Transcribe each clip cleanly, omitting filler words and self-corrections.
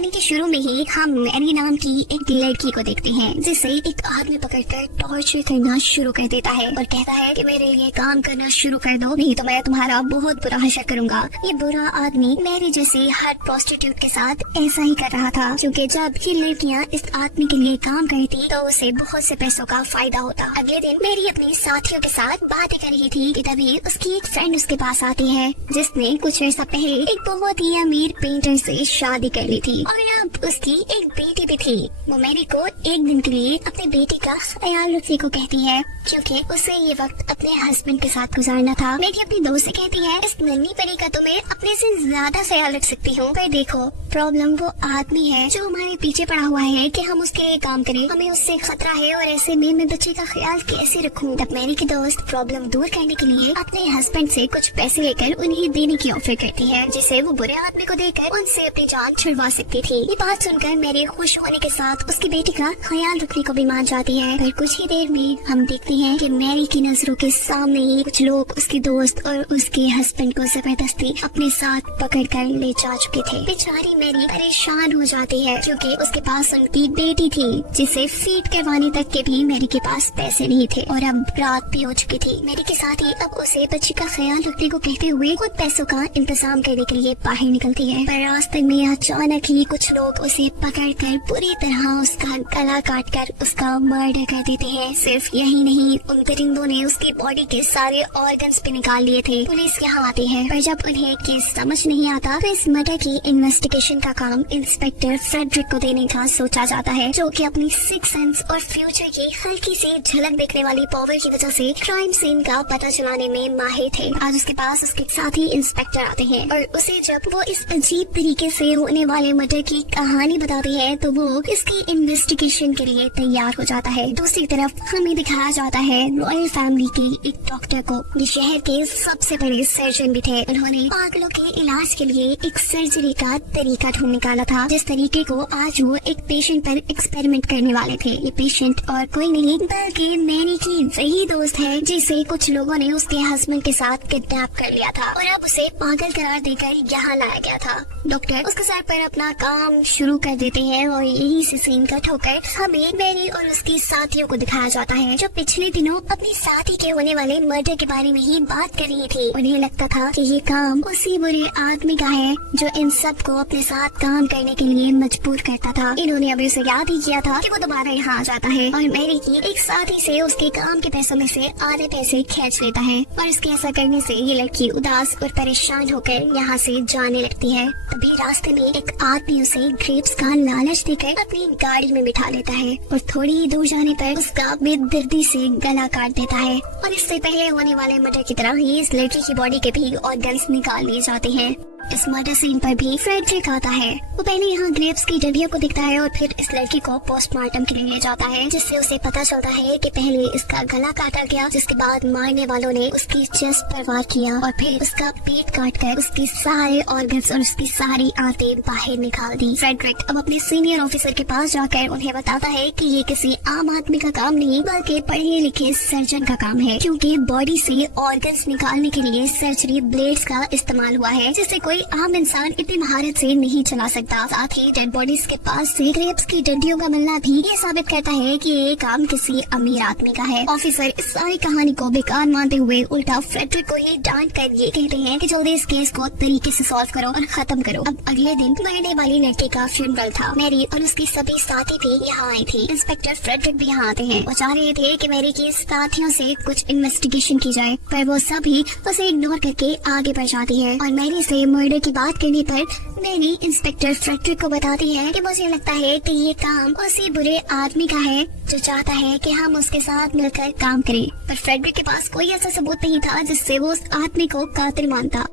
कहानी के शुरू में ही हम मैरी नाम की एक लड़की को देखते हैं जिसे एक आदमी पकड़कर टॉर्चर करना शुरू कर देता है और कहता है कि मेरे लिए काम करना शुरू कर दो, नहीं तो मैं तुम्हारा बहुत बुरा हशर करूंगा। ये बुरा आदमी मैरी जैसे हर प्रोस्टिट्यूट के साथ ऐसा ही कर रहा था, क्योंकि जब ये लड़कियां इस आदमी के लिए काम करती तो उसे बहुत से पैसों का फायदा होता। अगले दिन मैरी अपने साथियों के साथ बातें कर रही थी कि तभी उसकी एक फ्रेंड उसके पास आती है जिसने कुछ अर्सा पहले एक बहुत ही अमीर पेंटर से शादी कर ली थी और अब उसकी एक बेटी भी थी। वो मैरी को एक दिन के लिए अपने बेटी का ख्याल रखने को कहती है क्योंकि उसे ये वक्त अपने हस्बैंड के साथ गुजारना था। मैरी अपनी दोस्त से कहती है इस नन्ही परी का तो मैं अपने से ज्यादा ख्याल रख सकती हूँ, पर देखो प्रॉब्लम वो आदमी है जो हमारे पीछे पड़ा हुआ है कि हम उसके लिए काम करें, हमें उससे खतरा है और ऐसे में मैं बच्चे का ख्याल कैसे रखूं। तब मैरी की दोस्त प्रॉब्लम दूर करने के लिए अपने हस्बैंड से कुछ पैसे लेकर उन्हें देने की ऑफर करती है, जिसे वो बुरे आदमी को देकर उनसे अपनी जान छुड़वा सकती थी। ये बात सुनकर मैरी खुश होने के साथ उसकी बेटी का ख्याल रखने को भी मान जाती है। पर कुछ ही देर में हम देखते हैं कि मैरी की नजरों के सामने ही कुछ लोग उसकी दोस्त और उसके हस्बैंड को जबरदस्ती अपने साथ पकड़कर ले जा चुके थे। बेचारी मैरी परेशान हो जाती है क्योंकि उसके पास उनकी बेटी थी जिसे फीड करवाने तक के भी मैरी के पास पैसे नहीं थे और अब रात भी हो चुकी थी। मैरी के साथ ही अब उसे बच्ची का ख्याल रखने को कहते हुए खुद पैसों का इंतजाम करने के लिए बाहर निकलती है। पर रास्ते में अचानक ही कुछ लोग उसे पकड़कर पूरी तरह उसका गला काटकर उसका मर्डर कर देते हैं। सिर्फ यही नहीं, उन परिंदों ने उसकी बॉडी के सारे ऑर्गन्स भी निकाल लिए थे। पुलिस यहाँ आती है, पर जब उन्हें केस समझ नहीं आता तो इस मर्डर की इन्वेस्टिगेशन का काम इंस्पेक्टर फ्रेडरिक को देने का सोचा जाता है, जो कि अपनी सिक्स सेंस और फ्यूचर की हल्की सी झलक देखने वाली पावर की वजह से क्राइम सीन का पता चलाने में माहिर थे। आज उसके पास उसके साथी इंस्पेक्टर आते हैं और उसे जब वो इस अजीब तरीके से होने वाले मर्डर की कहानी बताती है तो वो इसकी इन्वेस्टिगेशन के लिए तैयार हो जाता है। दूसरी तरफ हमें दिखाया जाता है रॉयल फैमिली के एक डॉक्टर को, जो शहर के सबसे बड़े सर्जन भी थे। उन्होंने पागलों के इलाज के लिए एक सर्जरी का तरीका ढूंढ निकाला था, जिस तरीके को आज वो एक पेशेंट पर एक्सपेरिमेंट करने वाले थे। ये पेशेंट और कोई नहीं बल्कि मैरी की वही दोस्त है जिसे कुछ लोगों ने उसके हस्बैंड के साथ किडनैप कर लिया था और अब उसे पागल करार देकर यहाँ लाया गया था। डॉक्टर उसके सर पर अपना काम शुरू कर देते हैं और यही से सीन कट होकर हमें मैरी और उसकी साथियों को दिखाया जाता है, जो पिछले दिनों अपनी साथी के होने वाले मर्डर के बारे में ही बात कर रही थी। उन्हें लगता था कि ये काम उसी बुरे आदमी का है जो इन सब को अपने साथ काम करने के लिए मजबूर करता था। इन्होंने अभी उसे याद ही किया था कि वो दोबारा यहाँ आ जाता है और मैरी की एक साथी से उसके काम के पैसों में से आधे पैसे खींच लेता है और इसके ऐसा करने से ये लड़की उदास और परेशान होकर यहाँ से जाने लगती है। तभी रास्ते में एक आदमी उसे ग्रेप्स का लालच देकर अपनी गाड़ी में बिठा लेता है और थोड़ी ही दूर जाने पर उसका बेदर्दी से गला काट देता है और इससे पहले होने वाले मर्डर की तरह ही इस लड़की की बॉडी के भी ऑर्गन्स निकाल लिए जाते हैं। इस मर्डर सीन पर भी फ्रेडरिक आता है। वो पहले यहाँ ग्रेप्स की डंडियों को देखता है और फिर इस लड़की को पोस्टमार्टम के लिए ले जाता है, जिससे उसे पता चलता है कि पहले इसका गला काटा गया, जिसके बाद मारने वालों ने उसकी चेस्ट पर वार किया और फिर उसका पेट काटकर उसके सारे ऑर्गन्स और उसकी सारी आंतें बाहर निकाल दी। फ्रेडरिक अब अपने सीनियर ऑफिसर के पास जाकर उन्हें बताता है कि ये किसी आम आदमी का काम नहीं बल्कि पढ़े लिखे सर्जन का काम है, क्योंकि बॉडी से ऑर्गन्स निकालने के लिए सर्जरी ब्लेड्स का इस्तेमाल हुआ है, जिससे कोई आम इंसान इतनी महारत से नहीं चला सकता। साथ ही डेड बॉडीज के पास से ग्रेप्स की डंडियों का मिलना भी ये साबित करता है कि ये काम किसी अमीर आदमी का है। ऑफिसर इस सारी कहानी को बेकार मानते हुए उल्टा फ्रेडरिक को ही डांट कर ये कहते हैं कि जल्दी इस केस को तरीके से सॉल्व करो और खत्म करो। अब अगले दिन मरने वाली लड़की का फ्यूनरल था। मैरी और उसकी सभी साथी भी यहाँ आई थी। इंस्पेक्टर फ्रेडरिक भी यहाँ आते हैं। वो चाह रहे थे कि मैरी की साथियों से कुछ इन्वेस्टिगेशन की जाए, पर वो सभी उसे इग्नोर करके आगे बढ़ जाती है और मैरी से मर्डर की बात करने पर मैरी इंस्पेक्टर फ्रेडरिक को बताती है कि मुझे लगता है कि ये काम उसी बुरे आदमी का है जो चाहता है कि हम उसके साथ मिलकर काम करें। पर फ्रेडरिक के पास कोई ऐसा सबूत नहीं था जिससे वो उस आदमी को कातिल मानता।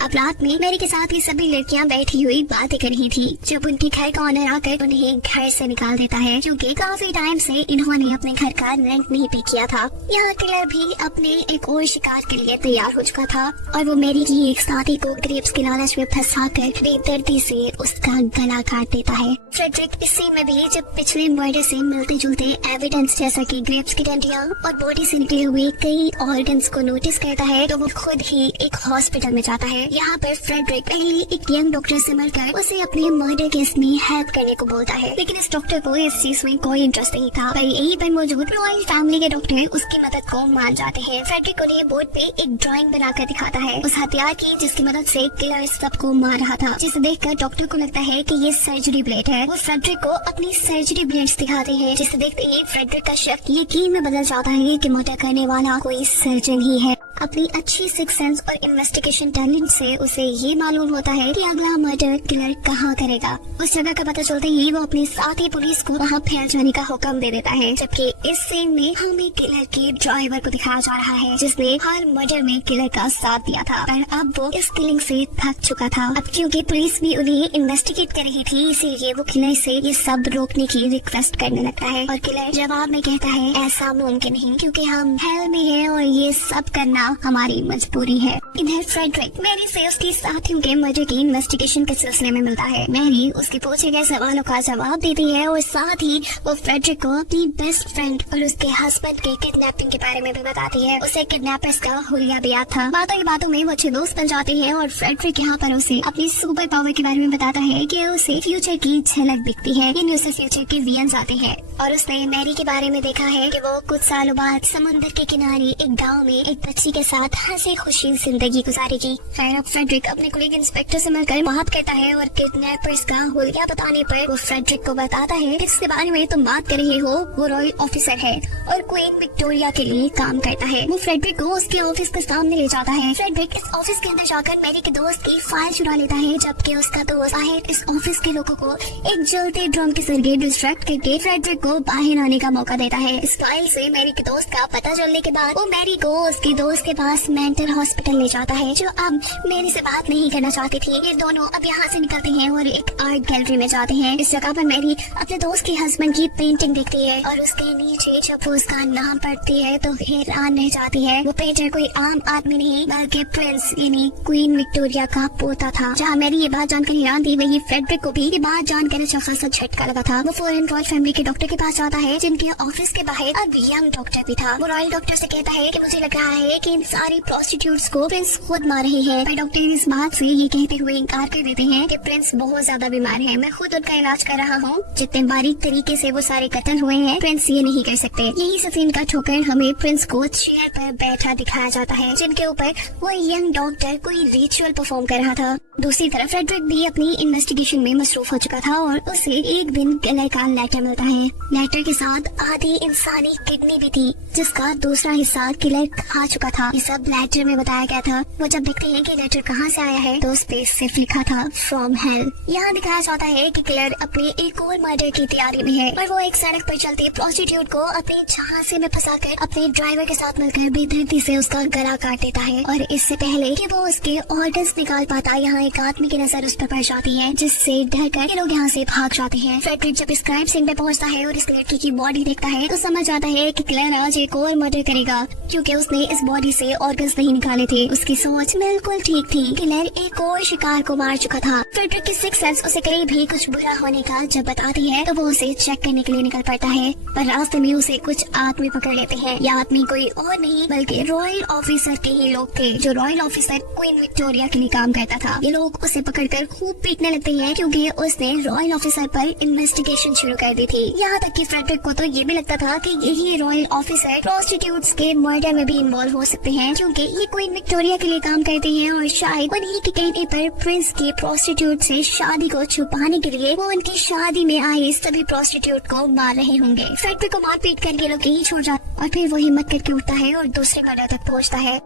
अब रात में मैरी के साथ ये सभी लड़कियां बैठी हुई बातें कर रही थी, जब उनके घर का ऑनर आकर उन्हें घर से निकाल देता है, क्योंकि काफी टाइम से इन्होंने अपने घर का रेंट नहीं पे किया था। यहाँ किलर भी अपने एक और शिकार के लिए तैयार हो चुका था और वो मैरी की एक साथी को ग्रेप्स के लालच में फंसाकर बेदर्दी से उसका गला काट देता है। फ्रेडरिक इस सीन में भी जब पिछले मर्डर से मिलते जुलते एविडेंस जैसा कि ग्रेप्स की डंडियां और बॉडी से निकले हुए कई ऑर्गन्स को नोटिस करता है, तो वो खुद ही एक हॉस्पिटल में जाता है यहाँ पर फ्रेडरिक पहले एक यंग डॉक्टर से मिलकर उसे अपने मर्डर केस में हेल्प करने को बोलता है, लेकिन इस डॉक्टर को इस चीज में कोई इंटरेस्ट नहीं था। पर यहीं पर मौजूद रॉयल फैमिली के डॉक्टर उसकी मदद को मान जाते हैं। फ्रेडरिक उन्हें बोर्ड पे एक ड्राइंग बनाकर दिखाता है उस हथियार की जिसकी मदद से किलर सबको मार रहा था, जिसे देखकर डॉक्टर को लगता है कि ये सर्जरी ब्लेड है। वो फ्रेडरिक को अपनी सर्जरी ब्लेड्स दिखाते हैं, जिसे देखते ही फ्रेडरिक का शक यकीन में बदल जाता है कि मर्डर करने वाला कोई सर्जन ही है। अपनी अच्छी सिक्स सेंस और इन्वेस्टिगेशन टैलेंट से उसे ये मालूम होता है कि अगला मर्डर किलर कहाँ करेगा। उस जगह का पता चलते ही वो अपने साथी पुलिस को वहाँ फैल जाने का हुक्म दे देता है। जबकि इस सीन में हमें किलर के ड्राइवर को दिखाया जा रहा है, जिसने हर मर्डर में किलर का साथ दिया था, पर अब वो इस किलिंग से थक चुका था। अब क्योंकि पुलिस भी उन्हें इन्वेस्टिगेट कर रही थी, इसीलिए वो किलर से ये सब रोकने की रिक्वेस्ट करने लगता है। और किलर जवाब में कहता है ऐसा मुमकिन नहीं, क्योंकि हम हेल में हैं और ये सब करना हमारी मजबूरी है। इधर फ्रेडरिक मैरी से उसके साथियों के मर्डर की इन्वेस्टिगेशन के सिलसिले में मिलता है। मैरी उसके पूछे गए सवालों का जवाब देती है और साथ ही वो फ्रेडरिक को अपनी बेस्ट फ्रेंड और उसके हस्बैंड के किडनैपिंग के बारे में भी बताती है। उसे किडनैपर्स का हुलिया भी याद था। बातों ही बातों में वो अच्छे दोस्त बन जाते हैं और फ्रेडरिक यहाँ पर उसे अपनी सुपर पावर के बारे में बताता है कि उसे फ्यूचर की झलक दिखती है, यानी उसे फ्यूचर के विजन्स आते हैं। और उसने मैरी के बारे में देखा है कि वो कुछ सालों बाद समुद्र के किनारे एक गाँव में एक बच्ची के साथ हंसी खुशी जिंदगी गुजारेगी। खैर अब फ्रेडरिक अपने कोलीग इंस्पेक्टर से मिलकर बात करता है और किडनैपर्स का हुलिया बताने पर वो फ्रेडरिक को बताता है कि जिसके बारे में तुम बात कर रहे हो वो रॉयल ऑफिसर है और क्वीन विक्टोरिया के लिए काम करता है। वो फ्रेडरिक को उसके ऑफिस के सामने ले जाता है। फ्रेडरिक इस ऑफिस के अंदर जाकर मैरी के दोस्त की फाइल चुरा लेता है, जबकि उसका दोस्त बाहर इस ऑफिस के लोगों को एक जलते ड्रम के जरिए डिस्ट्रैक्ट करके फ्रेडरिक को बाहर आने का मौका देता है। इस फाइल से मैरी के दोस्त का पता चलने के बाद वो मैरी को उसके दोस्त के पास मेंटल हॉस्पिटल ले जाता है, जो अब मैरी से बात नहीं करना चाहती थी। ये दोनों अब यहाँ से निकलते हैं और एक आर्ट गैलरी में जाते हैं। इस जगह पर मैरी अपने दोस्त के हस्बैंड की पेंटिंग देखती है और उसके नीचे जब वो उसका नाम पढ़ती है तो हैरान रह जाती है। वो पेंटर कोई आम आदमी नहीं बल्कि प्रिंस यानी क्वीन विक्टोरिया का पोता था। जहाँ मैरी ये बात जानकर हैरान थी, वही फ्रेडरिक को भी ये बात जानकर अच्छा खासा झटका लगा था। वो फौरन रॉयल फैमिली के डॉक्टर के पास जाता है, जिनके ऑफिस के बाहर अब यंग डॉक्टर भी था। वो रॉयल डॉक्टर से कहता है कि मुझे लग रहा है कि इन सारी प्रोस्टिट्यूट्स को प्रिंस खुद मार रही है। पर डॉक्टर इस बात से ये कहते हुए इनकार कर देते हैं कि प्रिंस बहुत ज्यादा बीमार है, मैं खुद उनका इलाज कर रहा हूँ। जितने बारीक तरीके से वो सारे कत्ल हुए हैं प्रिंस ये नहीं कर सकते। यही सफीन का ठोकर हमें प्रिंस को चेयर पर बैठा दिखाया जाता है, जिनके ऊपर वो यंग डॉक्टर कोई रिचुअल परफॉर्म कर रहा था। दूसरी तरफ फ्रेडरिक भी अपनी इन्वेस्टिगेशन में मसरूफ हो चुका था और उसे एक दिन किलर का लेटर मिलता है। लेटर के साथ आधी इंसानी किडनी भी थी, जिसका दूसरा हिस्सा किलर खा चुका था। ये सब लेटर में बताया गया था। वो जब देखते हैं कि लेटर कहाँ से आया है तो उस पे सिर्फ लिखा था फ्रॉम हेल। यहाँ दिखाया जाता है कि किलर अपने एक और मर्डर की तैयारी में है, पर वो एक सड़क पर चलते प्रोस्टिट्यूट को अपने झांसे में फंसाकर अपने ड्राइवर के साथ मिलकर बेदर्दी से उसका गला काट देता है। और इससे पहले कि वो उसके ऑर्गन्स निकाल पाता, यहाँ एक आदमी की नजर उस पर पड़ जाती है, जिससे डरकर ये लोग यहाँ से भाग जाते हैं। फ्रेडरिक जब इस क्राइम सीन पे पहुँचता है और इस लड़की की बॉडी देखता है तो समझ जाता है कि किलर आज एक और मर्डर करेगा, क्योंकि उसने इस बॉडी से ऑर्गन्स नहीं निकाले थे। उसकी सोच बिल्कुल ठीक थी। किलर एक और शिकार को मार चुका था। फ्रेडरिक की सिक्स सेंस उसे करीब भी कुछ बुरा होने का जब बताती है तो वो उसे चेक करने के लिए निकल पड़ता है, पर रास्ते में उसे कुछ आदमी पकड़ लेते हैं। ये आदमी कोई और नहीं बल्कि रॉयल ऑफिसर के ही लोग थे, जो रॉयल ऑफिसर क्वीन विक्टोरिया के लिए काम करता था। ये लोग उसे पकड़कर खूब पीटने लगते हैं, क्योंकि उसने रॉयल ऑफिसर पर इन्वेस्टिगेशन शुरू कर दी थी। यहाँ तक कि फ्रेडरिक को तो ये भी लगता था कि यही रॉयल ऑफिसर प्रोस्टिट्यूट्स के मर्डर में भी इन्वॉल्व हो सकते हैं, क्योंकि ये क्वीन विक्टोरिया के लिए काम करते हैं और शायद उन्हीं के कहने पर प्रिंस की प्रोस्टिट्यूट से शादी को छुपाने के लिए वो उनकी शादी में आए सभी प्रोस्टिट्यूट को मार रहे होंगे। फ्रेडरिक को मार पीट कर ये लोग यही छोड़ जाते और फिर वो हिम्मत करके उठता है और दूसरे मर्डर तक पहुँचता है।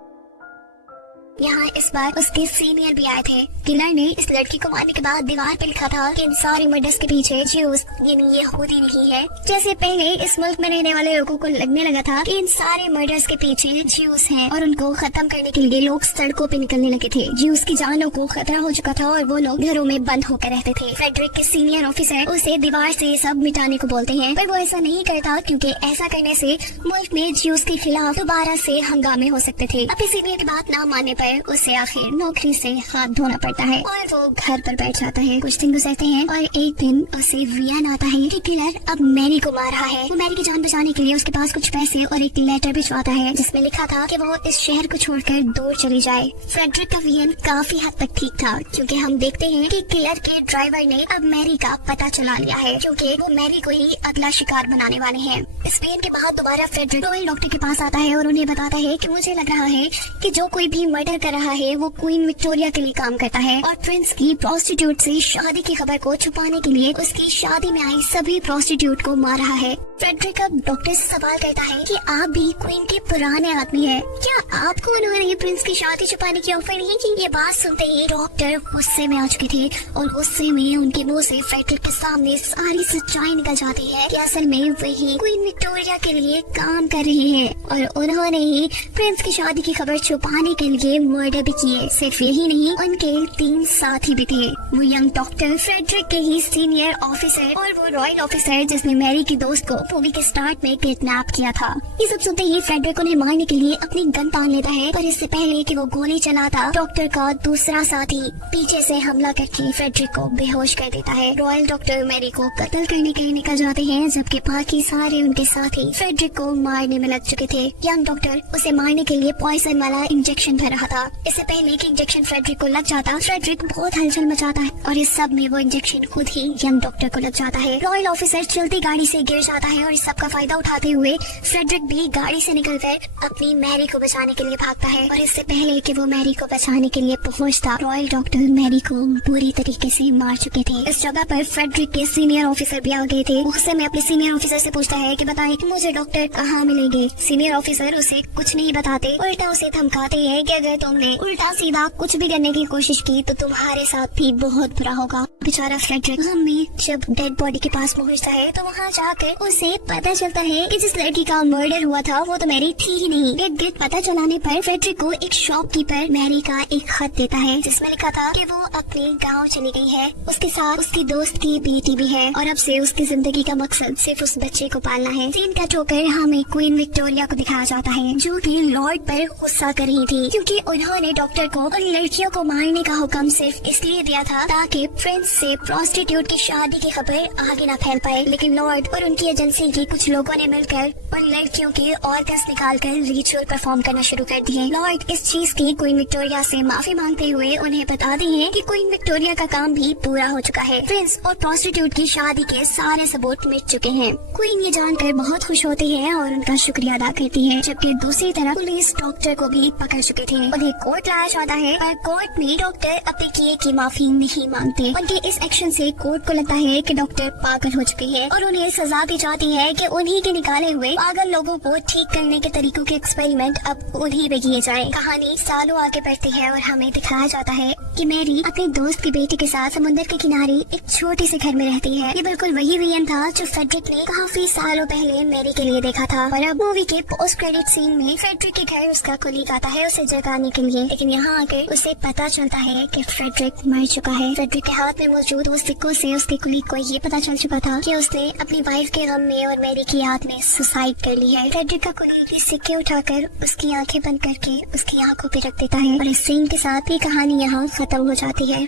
यहाँ इस बार उसके सीनियर भी आए थे। किलर ने इस लड़की को मारने के बाद दीवार पे लिखा था कि इन सारे मर्डर्स के पीछे ज्यूस यानी यहूदी नहीं है। जैसे पहले इस मुल्क में रहने वाले लोगों को लगने लगा था कि इन सारे मर्डर्स के पीछे ज्यूस हैं और उनको खत्म करने के लिए लोग सड़कों पे निकलने लगे थे। ज्यूस की जानों को खतरा हो चुका था और वो लोग घरों में बंद होकर रहते थे। फ्रेडरिक के सीनियर ऑफिसर उसे दीवार से सब मिटाने को बोलते हैं, पर वो ऐसा नहीं करता, क्योंकि ऐसा करने से मुल्क में ज्यूस के खिलाफ दोबारा से हंगामे हो सकते थे। अपने सीनियर की बात न मानने पर कर उसे आखिर नौकरी से हाथ धोना पड़ता है और वो घर पर बैठ जाता है। कुछ दिन गुजरते हैं और एक दिन उसे वियन आता है कि किलर अब मैरी को मार रहा है। वो मैरी की जान बचाने के लिए उसके पास कुछ पैसे और एक लेटर भिजवाता है जिसमें लिखा था कि वो इस शहर को छोड़कर दूर चली जाए। फ्रेडरिक का वियन काफी हद तक ठीक था क्योंकि हम देखते हैं कि किलर के ड्राइवर ने अब मैरी का पता चला लिया है क्योंकि वो मैरी को ही अगला शिकार बनाने वाले हैं। इस वियन के बाद दोबारा फ्रेडरिक रॉयल डॉक्टर के पास आता है और उन्हें बताता है कि मुझे लग रहा है कि जो कोई भी मर्डर कर रहा है वो क्वीन विक्टोरिया के लिए काम करता है और प्रिंस की प्रोस्टिट्यूट से शादी की खबर को छुपाने के लिए उसकी शादी में आई सभी प्रोस्टिट्यूट को मार रहा है। फ्रेडरिक अब डॉक्टर से सवाल करता है कि आप भी क्वीन के पुराने आदमी हैं, क्या आपको उन्होंने प्रिंस की शादी छुपाने की ऑफर नहीं की? ये बात सुनते ही डॉक्टर गुस्से में आ चुके थे और गुस्से में उनके मुंह से फ्रेडरिक के सामने सारी सच्चाई निकल जाती है कि असल में वही क्वीन विक्टोरिया के लिए काम कर रहे हैं और उन्होंने ही प्रिंस की शादी की खबर छुपाने के लिए मर्डर भी किए। सिर्फ यही नहीं, उनके 3 साथी भी थे। वो यंग डॉक्टर फ्रेडरिक के ही सीनियर ऑफिसर और वो रॉयल ऑफिसर जिसने मैरी की दोस्त को मूवी के स्टार्ट में किडनैप किया था। ये सब सुनते ही फ्रेडरिक उन्हें मारने के लिए अपनी गन तान लेता है पर इससे पहले कि वो गोली चलाता डॉक्टर का दूसरा साथी पीछे से हमला करके फ्रेडरिक को बेहोश कर देता है। रॉयल डॉक्टर मैरी को कत्ल करने के लिए निकल जाते हैं जबकि बाकी सारे उनके साथी फ्रेडरिक को मारने में लग चुके थे। यंग डॉक्टर उसे मारने के लिए पॉइजन वाला इंजेक्शन भर रहा था। इससे पहले कि इंजेक्शन फ्रेडरिक को लग जाता, फ्रेडरिक बहुत हलचल मचाता है और इस सब में वो इंजेक्शन खुद ही यंग डॉक्टर को लग जाता है। रॉयल ऑफिसर चलती गाड़ी से गिर जाता है और इस सब का फायदा उठाते हुए फ्रेडरिक भी गाड़ी से निकलकर अपनी मैरी को बचाने के लिए भागता है और इससे पहले कि वो मैरी को बचाने के लिए पहुंचता, रॉयल डॉक्टर मैरी को बुरी तरीके से मार चुके थे। इस जगह पर फ्रेडरिक के सीनियर ऑफिसर भी आ गए थे। गुस्से में अपने सीनियर ऑफिसर से पूछता है कि बताएं कि मुझे डॉक्टर कहाँ मिलेंगे। सीनियर ऑफिसर उसे कुछ नहीं बताते, उल्टा उसे धमकाते हैं कि अगर तुमने उल्टा सीधा कुछ भी करने की कोशिश की तो तुम्हारे साथ भी बहुत बुरा होगा। बेचारा फ्रेडरिक में जब डेड बॉडी के पास पहुंचता है तो वहाँ जाकर उसे पता चलता है कि जिस लड़की का मर्डर हुआ था वो तो मैरी थी ही नहीं। गिट पता चलाने पर फ्रेडरिक को एक शॉपकीपर मैरी का एक खत देता है जिसमें लिखा था कि वो अपने गांव चली गई है, उसके साथ उसकी दोस्त की बेटी भी है और अब से उसकी जिंदगी का मकसद सिर्फ उस बच्चे को पालना है। सीन कट होकर हमें क्वीन विक्टोरिया को दिखाया जाता है जो कि लॉर्ड पर गुस्सा कर रही थी क्योंकि उन्होंने डॉक्टर को उन लड़कियों को मारने का हुक्म सिर्फ इसलिए दिया था ताकि प्रिंस से प्रोस्टिट्यूट की शादी की खबर आगे न फैल पाए। लेकिन लॉर्ड और उनकी एजेंसी के कुछ लोगों ने मिलकर उन लड़कियों के ऑर्गन्स निकालकर रिचुअल परफॉर्म करना शुरू कर दिए। लॉर्ड इस चीज की क्वीन विक्टोरिया से माफी मांगते हुए उन्हें बताते हैं कि क्वीन विक्टोरिया का काम भी पूरा हो चुका है। प्रिंस और प्रोस्टिट्यूट की शादी के सारे सबूत मिट चुके हैं। क्वीन ये जानकर बहुत खुश होती है और उनका शुक्रिया अदा करती है जबकि दूसरी तरफ पुलिस डॉक्टर को भी पकड़ चुके थे। उन्हें कोर्ट लाया जाता है पर कोर्ट में डॉक्टर अपने किए की माफी नहीं मांगते। उनके इस एक्शन से कोर्ट को लगता है कि डॉक्टर पागल हो चुके हैं और उन्हें सजा दी जाती है कि उन्हीं के निकाले हुए पागल लोगों को ठीक करने के तरीकों के एक्सपेरिमेंट अब उन्हीं पे किए जाए। कहानी सालों आगे बढ़ती है और हमें दिखाया जाता है कि मैरी अपने दोस्त की बेटी के साथ समुद्र के किनारे एक छोटी से घर में रहती है। ये बिल्कुल वही वियन था जो फ्रेडरिक ने काफी सालों पहले मैरी के लिए देखा था और अब मूवी के पोस्ट क्रेडिट सीन में फ्रेडरिक के घर उसका कुलीग आता है उसे जगाने के लिए। लेकिन यहाँ आकर उसे पता चलता है कि फ्रेडरिक मर चुका है। फ्रेडरिक के हाथ में मौजूद वो सिक्कों से उसके कुलीग को ये पता चल चुका था कि उसने अपनी वाइफ के गम में और मैरी की याद में सुसाइड कर ली है। फ्रेडरिक का कुलीग सिक्के उठाकर उसकी आंखें बंद करके उसकी आंखों पे रख देता है और इस सीन के साथ ये कहानी यहाँ खत्म हो जाती है।